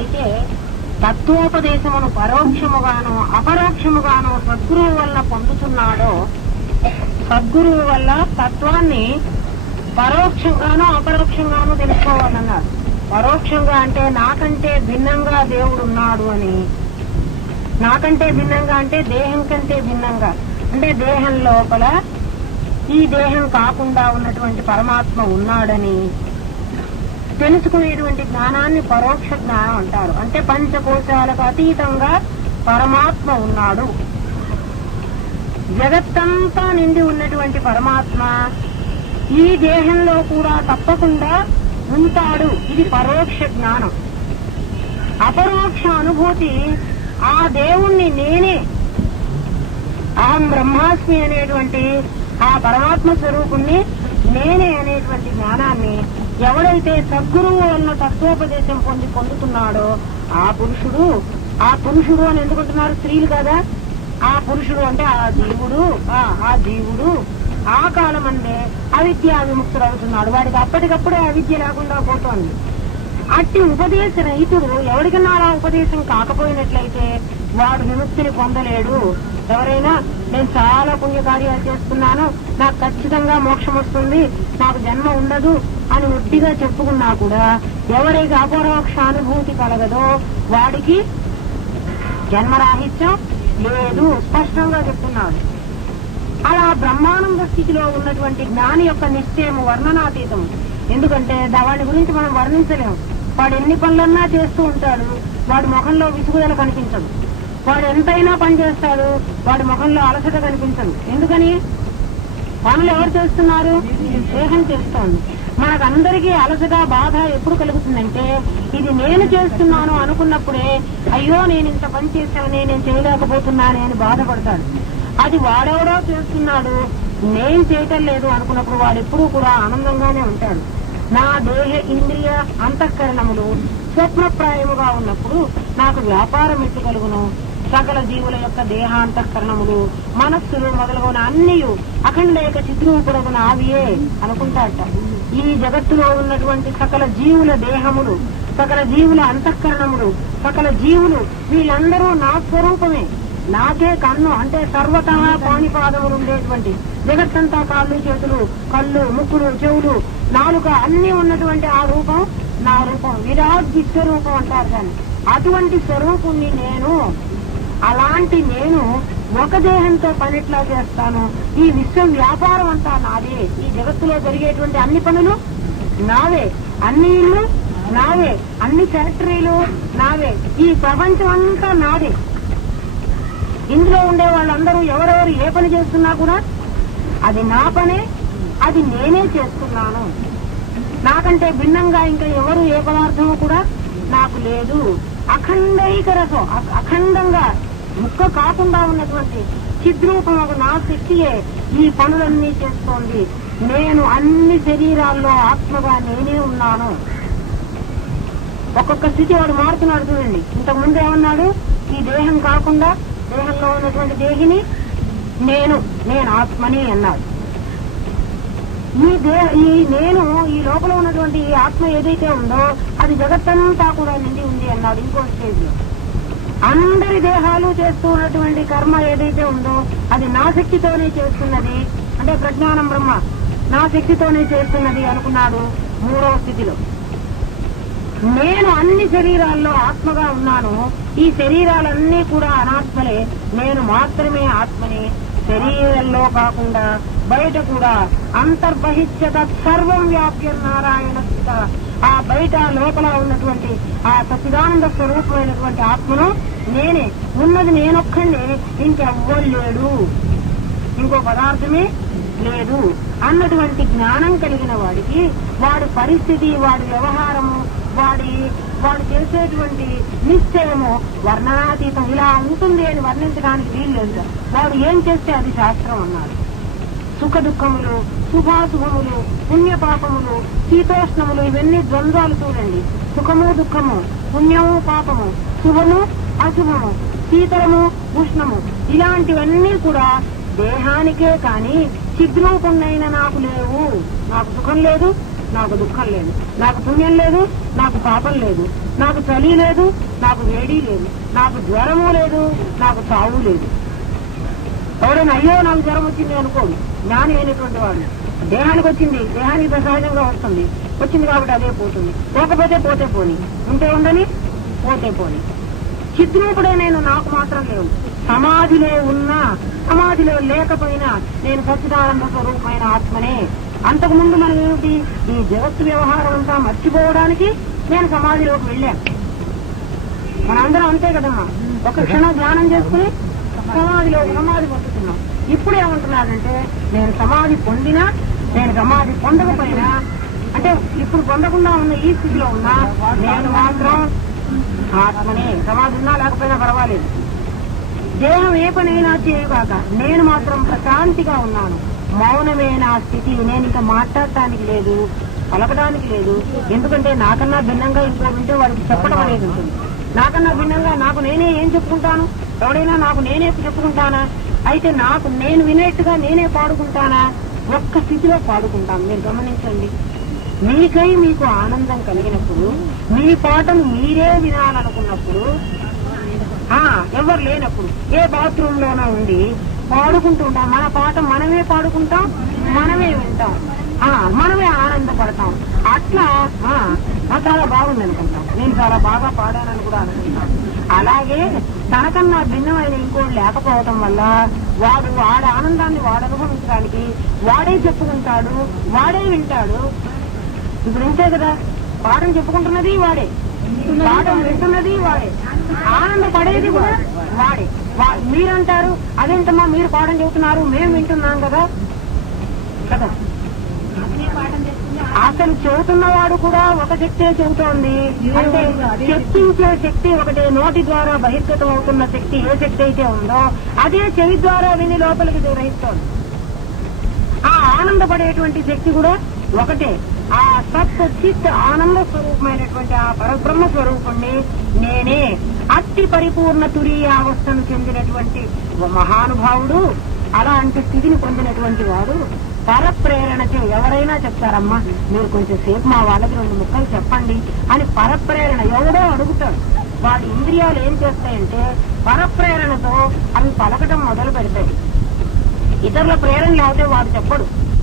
ఎవడైతే తత్వోపదేశమును పరోక్షముగాను అపరోక్షముగాను సద్గురువు వల్ల పొందుతున్నాడో, సద్గురువు వల్ల తత్వాన్ని పరోక్షంగానో అపరోక్షంగానో తెలుసుకోవాలన్నారు. పరోక్షంగా అంటే నాకంటే భిన్నంగా దేవుడు ఉన్నాడు అని, నాకంటే భిన్నంగా అంటే దేహం కంటే భిన్నంగా, అంటే దేహం లోపల ఈ దేహం కాకుండా ఉన్నటువంటి పరమాత్మ ఉన్నాడని తెలుసుకునేటువంటి జ్ఞానాన్ని పరోక్ష జ్ఞానం అంటారు. అంటే పంచకోశాలకు అతీతంగా పరమాత్మ ఉన్నాడు. జగత్తంతా నిండి ఉన్నటువంటి పరమాత్మ ఈ దేహంలో కూడా తప్పకుండా ఉంటాడు. ఇది పరోక్ష జ్ఞానం. అపరోక్ష అనుభూతి ఆ దేవుణ్ణి నేనే, అహం బ్రహ్మాస్మి అనేటువంటి ఆ పరమాత్మ స్వరూపుణ్ణి నేనే అనేటువంటి జ్ఞానాన్ని ఎవడైతే సద్గురువు అన్న తత్వోపదేశం పొందుతున్నాడో ఆ పురుషుడు అని ఎందుకుంటున్నారు? స్త్రీలు కదా. ఆ పురుషుడు అంటే ఆ జీవుడు ఆ కాలం అంటే అవిద్య విముక్తుడు అవుతున్నాడు. వాడికి అప్పటికప్పుడే అవిద్య లేకుండా పోతోంది. అట్టి ఉపదేశ రహితుడు ఎవరికన్నా అలా ఉపదేశం కాకపోయినట్లయితే వాడు విముక్తిని పొందలేడు. ఎవరైనా నేను చాలా పుణ్యకార్యాలు చేస్తున్నాను, నాకు ఖచ్చితంగా మోక్షం వస్తుంది, నాకు జన్మ ఉండదు అని ఒట్టిగా చెప్పుకున్నా కూడా ఎవరికి అపరోక్ష అనుభూతి కలగదో వాడికి జన్మరాహిత్యం లేదు, స్పష్టంగా చెప్తున్నాడు. అలా బ్రహ్మానంద స్థితిలో ఉన్నటువంటి జ్ఞాని యొక్క నిశ్చయము వర్ణనాతీతం. ఎందుకంటే వాడి గురించి మనం వర్ణించలేము. వాడు ఎన్ని పనులన్నా చేస్తూ ఉంటాడు, వాడి ముఖంలో విసుగుదల కనిపించదు. వాడు ఎంతైనా పని చేస్తాడు, వాడి ముఖంలో అలసట కనిపించదు. ఎందుకని? పనులు ఎవరు చేస్తున్నారు? దేహం చేస్తోంది. మనకందరికీ అలసట బాధ ఎప్పుడు కలుగుతుందంటే ఇది నేను చేస్తున్నాను అనుకున్నప్పుడే అయ్యో నేను ఇంత పని చేశాను, నేను చేయలేకపోతున్నానే అని బాధపడతాడు. అది వాడెవడో చేస్తున్నాడు, నేను చేయటం లేదు అనుకున్నప్పుడు వాడు ఎప్పుడూ కూడా ఆనందంగానే ఉంటాడు. నా దేహ ఇంద్రియ అంతఃకరణములు స్వప్నప్రాయముగా ఉన్నప్పుడు నాకు వ్యాపారం ఎట్టు కలుగును? సకల జీవుల యొక్క దేహాంతఃకరణములు మనస్సులు మొదలగున అన్ని అఖండేక చిద్రూపుడగున ఆవియే అనుకుంటాట. ఈ జగత్తులో ఉన్నటువంటి సకల జీవుల దేహములు, సకల జీవుల అంతఃకరణములు, సకల జీవులు వీళ్ళందరూ నా స్వరూపమే. నాకే కన్ను అంటే సర్వత పాణిపాదములు ఉండేటువంటి జగత్తంతా కాళ్ళు చేతులు కళ్ళు ముక్కులు చెవులు నాలుక అన్ని ఉన్నటువంటి ఆ రూపం నా రూపం. విరాట్ విశ్వరూపం అంటారు కానీ అటువంటి స్వరూపుణ్ణి నేను. అలాంటి నేను ఒక దేహంతో పనిట్లా చేస్తాను. ఈ విశ్వం వ్యాపారం అంతా నాదే. ఈ జగత్తులో జరిగేటువంటి అన్ని పనులు నావే, అన్ని ఇళ్ళు నావే, అన్ని ఫ్యాక్టరీలు నావే, ఈ ప్రపంచం అంతా నాదే. ఇందులో ఉండే వాళ్ళందరూ ఎవరెవరు ఏ పని చేస్తున్నా కూడా అది నా పనే, అది నేనే చేస్తున్నాను. నాకంటే భిన్నంగా ఇంకా ఎవరు ఏ పదార్థము కూడా నాకు లేదు. అఖండైక రసం, అఖండంగా ముక్క కాకుండా ఉన్నటువంటి చిద్రూపము నా శక్తియే ఈ పనులన్నీ చేస్తోంది. నేను అన్ని శరీరాల్లో ఆత్మగా నేనే ఉన్నాను. ఒక్కొక్క స్థితి వాడు మారుతున్నాడు చూడండి. ఇంతకుముందు ఏమన్నాడు? ఈ దేహం కాకుండా దేహంలో ఉన్నటువంటి దేహిని నేను ఆత్మని అన్నాడు. ఈ నేను ఈ లోపల ఉన్నటువంటి ఈ ఆత్మ ఏదైతే ఉందో అది జగత్తంతా కూడా నిండి ఉంది అన్నాడు ఇంకో స్టేజ్ లో. అందరి దేహాలు చేస్తూ ఉన్నటువంటి కర్మ ఏదైతే ఉందో అది నా శక్తితోనే చేస్తున్నది, అంటే ప్రజ్ఞానం బ్రహ్మ నా శక్తితోనే చేస్తున్నది అనుకున్నాడు మూడవ స్థితిలో. నేను అన్ని శరీరాల్లో ఆత్మగా ఉన్నాను. ఈ శరీరాలన్నీ కూడా అనాత్మలే, నేను మాత్రమే ఆత్మని. శరీరంలో కాకుండా బయట కూడా అంతర్బహిష్యత సర్వం వ్యాప్యం నారాయణ స్థిత. ఆ బయట లోపల ఉన్నటువంటి ఆ సచ్చిదానంద స్వరూపమైనటువంటి ఆత్మను నేనే. ఉన్నది నేనొక్కడే, ఇంకెవ్వరు లేడు, ఇంకో పదార్థమే లేదు అన్నటువంటి జ్ఞానం కలిగిన వాడికి వాడి పరిస్థితి, వాడి వ్యవహారము, వాడు చేసేటువంటి నిశ్చయము వర్ణనాతీతం. ఇలా ఉంటుంది అని వర్ణించడానికి వీలు లేదు. వాడు ఏం చేస్తే అది శాస్త్రం అన్నారు. సుఖ దుఃఖములు, శుభాశుభములు, పుణ్యపాపములు, శీతోష్ణములు ఇవన్నీ ద్వంద్వాలు చూడండి. సుఖము దుఃఖము, పుణ్యము పాపము, శుభము అశుభము, శీతలము ఉష్ణము, ఇలాంటివన్నీ కూడా దేహానికే కాని చిద్రూపంనైనా నాకు లేవు. నాకు సుఖం లేదు, నాకు దుఃఖం లేదు, నాకు పుణ్యం లేదు, నాకు పాపం లేదు, నాకు చలి లేదు, నాకు వేడి లేదు, నాకు జ్వరము లేదు, నాకు తావు లేదు. ఎవడైనా అయ్యో నాకు జ్వరం వచ్చింది అనుకోడు. జ్ఞాని అయినటువంటి వాడు దేహానికి వచ్చింది, దేహానికి సహజంగా వస్తుంది, వచ్చింది కాబట్టి అదే పోతుంది. పోకపోతే పోతే పోని, ఉంటే ఉండని, పోతే పోని. చిద్రూపుడే నేను, నాకు మాత్రం లేవు. సమాధిలో ఉన్నా సమాధిలో లేకపోయినా నేను సచ్చిదానంద స్వరూపమైన ఆత్మనే. అంతకుముందు మనం ఏమిటి, ఈ జగత్తు వ్యవహారం అంతా మర్చిపోవడానికి నేను సమాధిలోకి వెళ్ళాను. మనందరం అంతే కదమ్మా, ఒక క్షణం ధ్యానం చేసుకుని సమాధి పొందుతున్నాం. ఇప్పుడు ఏమంటున్నాడంటే నేను సమాధి పొందినా, నేను సమాధి పొందకపోయినా, అంటే ఇప్పుడు పొందకుండా ఉన్న ఈ స్థితిలో ఉన్నా నేను మాత్రం ఆత్మనే. సమాధి ఉన్నా లేకపోయినా పర్వాలేదు, దేహం ఏ పనైనా చేయగాక నేను మాత్రం ప్రశాంతిగా ఉన్నాను. మౌనమే నా స్థితి. నేను ఇంకా మాట్లాడటానికి లేదు, పలకడానికి లేదు. ఎందుకంటే నాకన్నా భిన్నంగా ఇంకోటి ఉంటే వాడికి చెప్పడం అనేది ఉంటుంది. నాకన్నా భిన్నంగా నాకు నేనే ఏం చెప్పుకుంటాను? ఎవడైనా నాకు నేనే చెప్పుకుంటానా? అయితే నాకు నేను వినేట్టుగా నేనే పాడుకుంటానా? ఒక్క స్థితిలో పాడుకుంటాను. మీరు గమనించండి, మీకై మీకు ఆనందం కలిగినప్పుడు, మీ పాటను మీరే వినాలనుకున్నప్పుడు, ఎవరు లేనప్పుడు ఏ బాత్రూమ్ లోనో ఉండి పాడుకుంటూ ఉంటాం. మన పాట మనమే పాడుకుంటాం, మనమే వింటాం, మనమే ఆనందపడతాం. అట్లా చాలా బాగుంది అనుకుంటాం, నేను చాలా బాగా పాడానని కూడా అనుకుంటాం. అలాగే తనకన్నా భిన్నమైన ఇంకోటి లేకపోవటం వల్ల వాడు ఆనందాన్ని వాడు అనుభవించడానికి వాడే చెప్పుకుంటాడు, వాడే వింటాడు. ఇప్పుడు ఇంతే కదా, పాఠం చెప్పుకుంటున్నది వాడే, పాఠం వింటున్నది వాడే, ఆనందపడేది కూడా వాడే. మీరంటారు అదేంటమ్మా మీరు పాఠం చెబుతున్నారు, మేము వింటున్నాం కదా కదా. అసలు చెబుతున్నవాడు కూడా ఒక శక్తే చెబుతోంది. అంటే చెప్పించే శక్తి ఒకటే, నోటి ద్వారా బహిర్గతం అవుతున్న శక్తి ఏ శక్తి అయితే ఉందో అదే చెవి ద్వారా విని లోపలికి గ్రహిస్తోంది. ఆ ఆనందపడేటువంటి శక్తి కూడా ఒకటే. ఆ సత్ చిత్ ఆనంద స్వరూపమైనటువంటి ఆ పరబ్రహ్మ స్వరూపుణ్ణి నేనే. అట్టి పరిపూర్ణ తురీయావస్థను చెందినటువంటి మహానుభావుడు, అలాంటి స్థితిని పొందినటువంటి వాడు పరప్రేరణచే ఎవరైనా చెప్తారమ్మా మీరు కొంచెం సేపు మా వాళ్ళకి 2 ముక్కలు చెప్పండి అని పరప్రేరణ ఎవడో అడుగుతాడు. వాడి ఇంద్రియాలు ఏం చేస్తాయంటే పరప్రేరణతో అవి పలకటం మొదలు పెడతాయి. ఇతరుల ప్రేరణ లేకపోతే వాడు చెప్పడు.